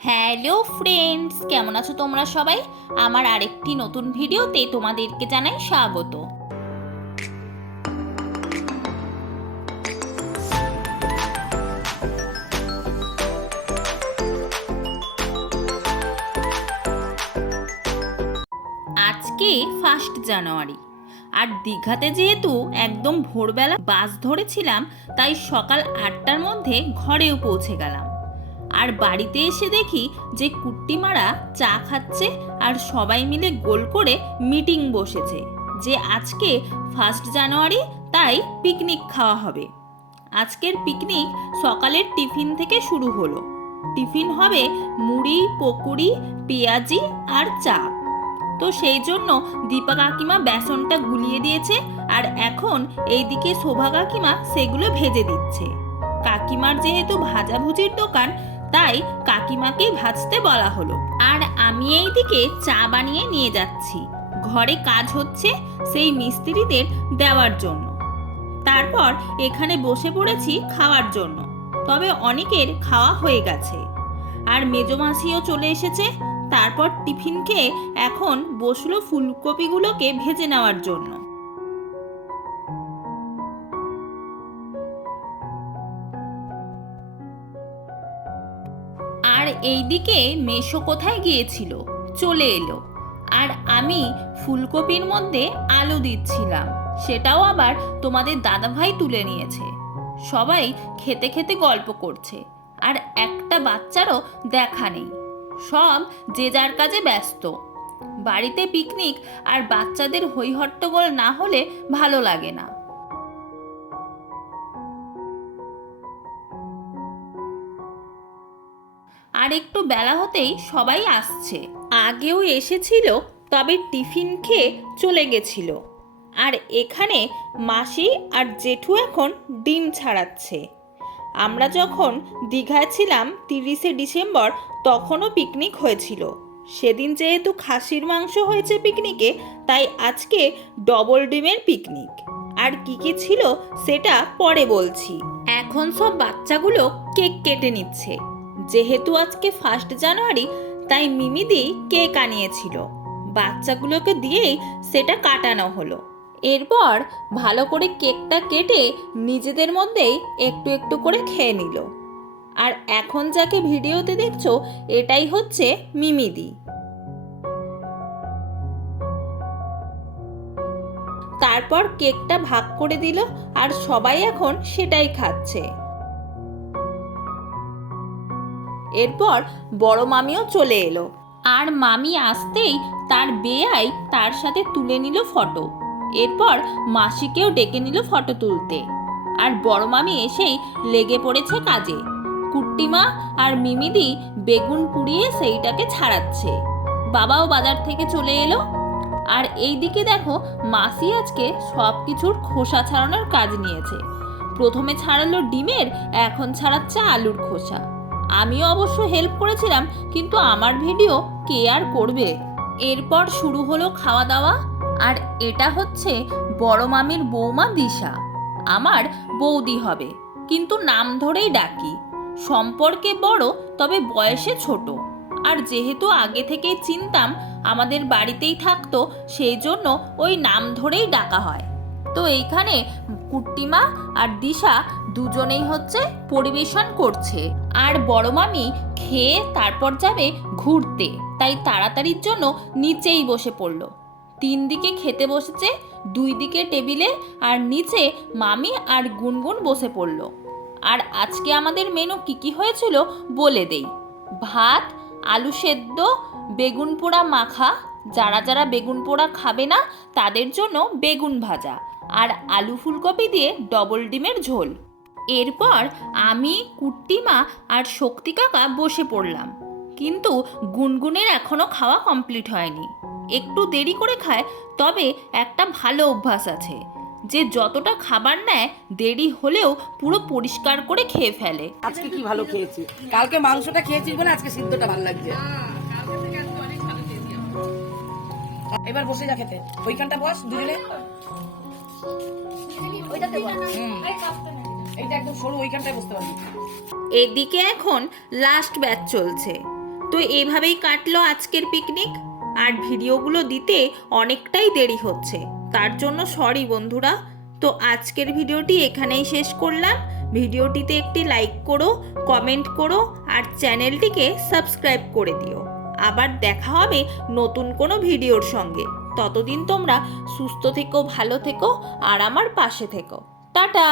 Hello friends, কেমন আছো তোমরা সবাই? আমার আরেকটি নতুন ভিডিওতে তোমাদেরকে জানাই স্বাগত। আজকে 1 জানুয়ারি, আর দীঘাতে যেহেতু একদম ভোরবেলা বাস ধরেছিলাম, তাই সকাল 8টার মধ্যে ঘরেও পৌঁছে গেলাম। আর বাড়িতে এসে দেখি যে কুট্টিমারা চা খাচ্ছে আর সবাই মিলে গোল করে মিটিং বসেছে যে আজকে 1 জানুয়ারি, তাই পিকনিক খাওয়া হবে। আজকের পিকনিক সকালের টিফিন থেকে শুরু হলো। টিফিন হবে মুড়ি, পকুড়ি, পেঁয়াজি আর চা। তো সেই জন্য দীপা কাকিমা বেসনটা গুলিয়ে দিয়েছে, আর এখন এইদিকে শোভা কাকিমা সেগুলো ভেজে দিচ্ছে। কাকিমার যেহেতু ভাজাভুজির দোকান, তাই কাকিমাকেই ভাজতে বলা হলো। আর আমি এইদিকে চা বানিয়ে নিয়ে যাচ্ছি। ঘরে কাজ হচ্ছে সেই মিস্ত্রিদের দেওয়ার জন্য। তারপর এখানে বসে পড়েছি খাওয়ার জন্য। তবে অনেকের খাওয়া হয়ে গেছে, আর মেজো মাসিও চলে এসেছে। তারপর টিফিন খেয়ে এখন বসলো ফুলকপিগুলোকে ভেজে নেওয়ার জন্য। আর এইদিকে মেশো কোথায় গিয়েছিল, চলে এলো। আর আমি ফুলকপির মধ্যে আলু দিচ্ছিলাম, সেটাও আবার তোমাদের দাদাভাই তুলে নিয়েছে। সবাই খেতে খেতে গল্প করছে, আর একটা বাচ্চারও দেখা নেই। সব যে যার কাজে ব্যস্ত। বাড়িতে পিকনিক আর বাচ্চাদের হইহট্টগোল না হলে ভালো লাগে না। আর একটু বেলা হতেই সবাই আসছে। আগেও এসেছিল, তবে টিফিন খেয়ে চলে গেছিল। আর এখানে মাসি আর জেঠু এখন ডিম ছাড়াচ্ছে। আমরা যখন দীঘায় ছিলাম 30শে ডিসেম্বর, তখনও পিকনিক হয়েছিল। সেদিন যেহেতু খাসির মাংস হয়েছে পিকনিকে, তাই আজকে ডবল ডিমের পিকনিক। আর কি কি ছিল সেটা পরে বলছি। এখন সব বাচ্চাগুলো কেক কেটে নিচ্ছে। যেহেতু আজকে 1 জানুয়ারি, তাই মিমিদি কেক আনিয়েছিল। বাচ্চাগুলোকে দিয়েই সেটা কাটানো হলো। এরপর ভালো করে কেকটা কেটে নিজেদের মধ্যেই একটু একটু করে খেয়ে নিল। আর এখন যাকে ভিডিওতে দেখছো, এটাই হচ্ছে মিমিদি। তারপর কেকটা ভাগ করে দিল, আর সবাই এখন সেটাই খাচ্ছে। এরপর বড় মামিও চলে এলো, আর মামি আসতেই তার বেয়াই তার সাথে তুলে নিল ফটো। এরপর মাসিকেও ডেকে নিল ফটো তুলতে। আর বড় মামি এসেই লেগে পড়েছে কাজে। কুট্টিমা আর মিমিদি বেগুন পুড়িয়ে সেইটাকে ছাড়াচ্ছে। বাবাও বাজার থেকে চলে এলো। আর এইদিকে দেখো, মাসি আজকে সব কিছুর খোসা ছাড়ানোর কাজ নিয়েছে। প্রথমে ছাড়ালো ডিমের, এখন ছাড়াচ্ছে আলুর খোসা। আমিও অবশ্য হেল্প করেছিলাম, কিন্তু আমার ভিডিও কে আর করবে। এরপর শুরু হলো খাওয়া দাওয়া। আর এটা হচ্ছে বড় মামির বৌমা দিশা, আমার বৌদি হবে, কিন্তু নাম ধরেই ডাকি। সম্পর্কে বড়, তবে বয়সে ছোট। আর যেহেতু আগে থেকেই চিনতাম, আমাদের বাড়িতেই থাকতো, সেই জন্য ওই নাম ধরেই ডাকা হয়। তো এইখানে কুট্টিমা আর দিশা দুজনেই হচ্ছে পরিবেশন করছে। আর বড় মামি খেয়ে তারপর যাবে ঘুরতে, তাই তাড়াতাড়ির জন্য নিচেই বসে পড়ল। 3 দিকে খেতে বসেছে, 2 দিকে টেবিলে, আর নিচে মামি আর গুনগুন বসে পড়ল। আর আজকে আমাদের মেনু কি কি হয়েছিল বলে দেই। ভাত, আলু সেদ্ধ, বেগুন পোড়া মাখা, যারা যারা বেগুন পোড়া খাবে না তাদের জন্য বেগুন ভাজা, আর আলু ফুলকপি দিয়ে ডবল ডিমের ঝোল। এরপর আমি, কুট্টিমা আর শক্তি কাকা বসে পড়লাম। কিন্তু গুনগুনের এখনো খাওয়া কমপ্লিট হয়নি, একটু দেরি করে খায়। তবে একটা ভালো অভ্যাস আছে, যে যতটা খাবার নেয় দেরি হলেও পুরো পরিষ্কার করে খেয়ে ফেলে। আজকে কি ভালো খেয়েছি, কালকে মাংসটা খেয়েছি বলে আজকে সিদ্ধটা ভালো লাগছে। এবার বসে যা খেতে, ওইখানটা বস দুজনে। এইটা একদম সরু, ওইখানটায় বসতে পারবি। এদিকে এখন লাস্ট ব্যাচ চলছে। তো এভাবেই কাটলো আজকের পিকনিক। আর ভিডিওগুলো দিতে অনেকটাই দেরি হচ্ছে, তার জন্য সরি বন্ধুরা। তো আজকের ভিডিওটি এখানেই শেষ করলাম। ভিডিওটিতে একটি লাইক করো, কমেন্ট করো আর চ্যানেলটিকে সাবস্ক্রাইব করে দিও। আবার দেখা হবে নতুন কোনো ভিডিওর সঙ্গে। ততদিন তোমরা সুস্থ থেকো, ভালো থেকো আর আমার পাশে থেকো। টাটা।